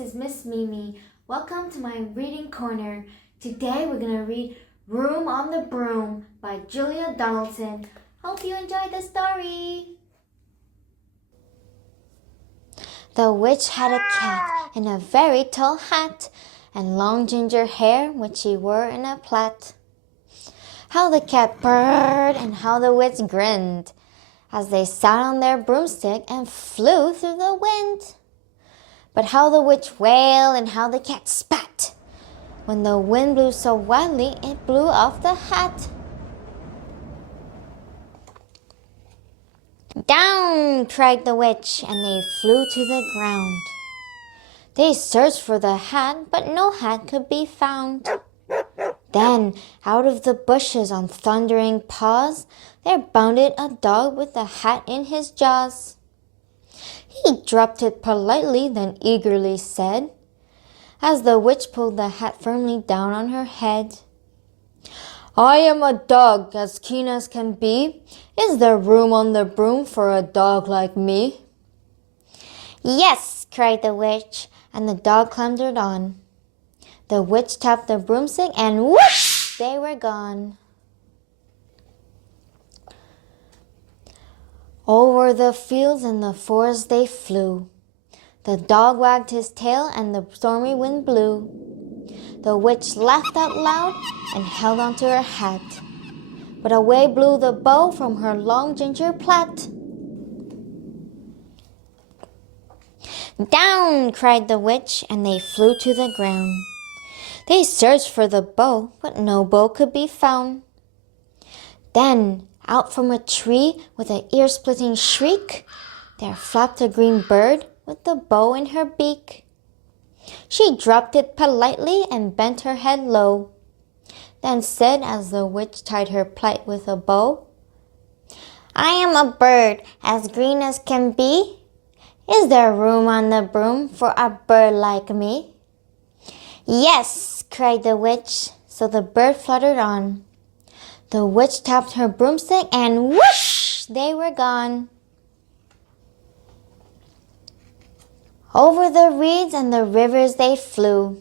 is Ms.Mimi. Welcome to my reading corner. Today we're going to read Room on the Broom by Julia Donaldson. Hope you enjoyed the story. The witch had a cat in a very tall hat and long ginger hair which she wore in a plait. How the cat purred and how the witch grinned as they sat on their broomstick and flew through the wind. But how the witch wailed and how the cat spat. When the wind blew so wildly, it blew off the hat. Down, cried the witch, and they flew to the ground. They searched for the hat, but no hat could be found. Then, out of the bushes on thundering paws, there bounded a dog with the hat in his jaws. He dropped it politely, then eagerly said, as the witch pulled the hat firmly down on her head, I am a dog as keen as can be. Is there room on the broom for a dog like me? Yes, cried the witch, and the dog clambered on. The witch tapped the broomstick and whoosh, they were gone. Over the fields and the forest they flew. The dog wagged his tail and the stormy wind blew. The witch laughed out loud and held onto her hat. But away blew the bow from her long ginger plait. Down, cried the witch, and they flew to the ground. They searched for the bow, but no bow could be found. Then, out from a tree with an ear-splitting shriek, there flapped a green bird with the bow in her beak. She dropped it politely and bent her head low, then said as the witch tied her plait with a bow, I am a bird as green as can be. Is there room on the broom for a bird like me? Yes, cried the witch, so the bird fluttered on. The witch tapped her broomstick and whoosh, they were gone. Over the reeds and the rivers they flew.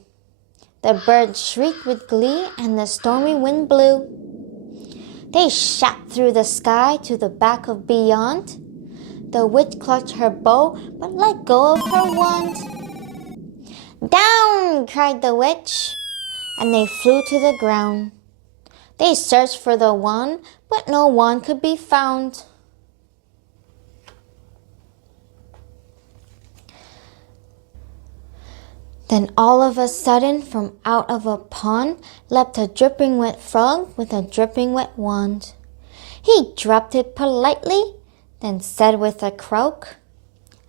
The birds shrieked with glee and the stormy wind blew. They shot through the sky to the back of beyond. The witch clutched her bow but let go of her wand. Down, cried the witch, and they flew to the ground. They searched for the wand, but no wand could be found. Then all of a sudden, from out of a pond, leapt a dripping wet frog with a dripping wet wand. He dropped it politely, then said with a croak,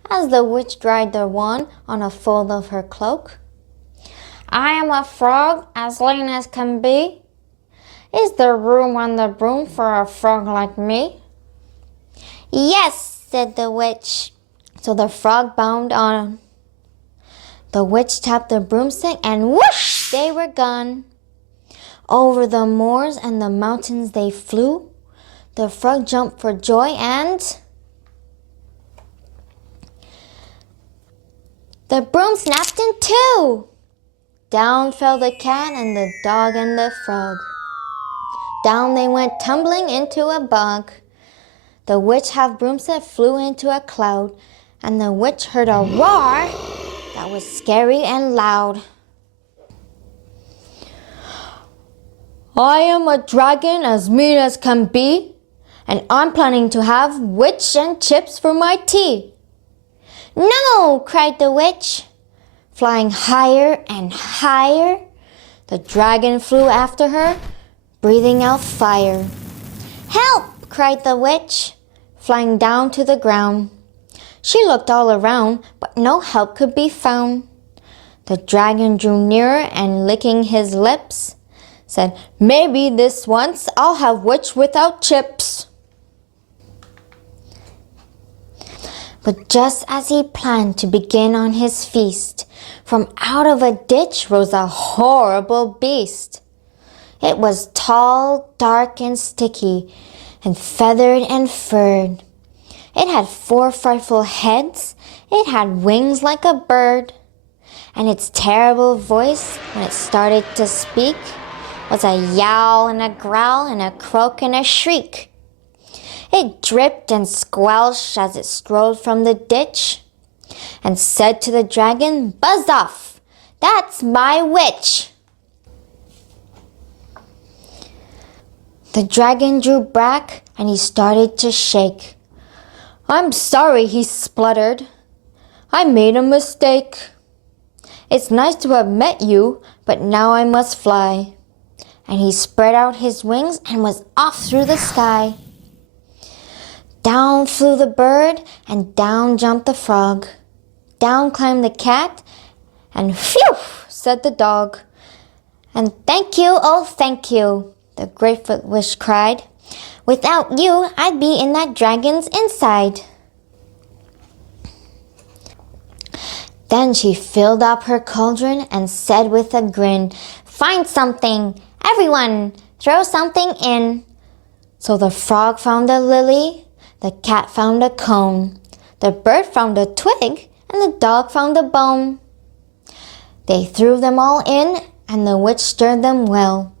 as the witch dried the wand on a fold of her cloak, I am a frog as lean as can be. Is there room on the broom for a frog like me? Yes, said the witch. So the frog bounded on. The witch tapped the broomstick and whoosh, they were gone. Over the moors and the mountains they flew. The frog jumped for joy and the broom snapped in two. Down fell the cat and the dog and the frog. Down they went tumbling into a bog. The witch half broomstick flew into a cloud, and the witch heard a roar that was scary and loud. I am a dragon as mean as can be, and I'm planning to have witch and chips for my tea. No, cried the witch, flying higher and higher. The dragon flew after her, breathing out fire. Help, cried the witch, flying down to the ground. She looked all around, but no help could be found. The dragon drew nearer and licking his lips, said, maybe this once I'll have witch without chips. But just as he planned to begin on his feast, from out of a ditch rose a horrible beast. It was tall, dark, and sticky, and feathered and furred. It had 4 frightful heads. It had wings like a bird. And its terrible voice, when it started to speak, was a yowl and a growl and a croak and a shriek. It dripped and squelched as it strolled from the ditch, and said to the dragon, "Buzz off! That's my witch!" The dragon drew back and he started to shake. "I'm sorry," he spluttered. "I made a mistake. It's nice to have met you, but now I must fly." And he spread out his wings and was off through the sky. Down flew the bird and down jumped the frog. Down climbed the cat and phew, said the dog. "And thank you, oh thank you," the grateful witch cried. "Without you, I'd be in that dragon's inside." Then she filled up her cauldron and said with a grin, "Find something! Everyone, throw something in!" So the frog found a lily, the cat found a cone, the bird found a twig, and the dog found a bone. They threw them all in, and the witch stirred them well.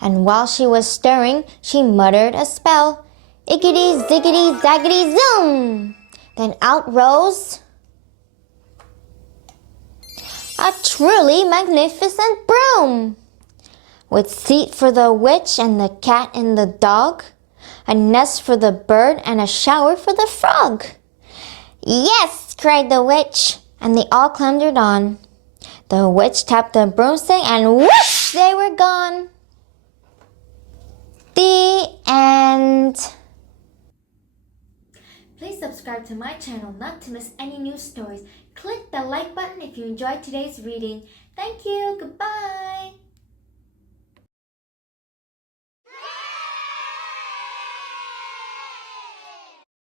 And while she was stirring, she muttered a spell. Iggity, ziggity, zaggity, zoom! Then out rose a truly magnificent broom, with seat for the witch and the cat and the dog, a nest for the bird and a shower for the frog. "Yes!" cried the witch, and they all clambered on. The witch tapped the broomstick and whoosh! They were gone. The end. Please subscribe to my channel not to miss any new stories. Click the like button if you enjoyed today's reading. Thank you. Goodbye.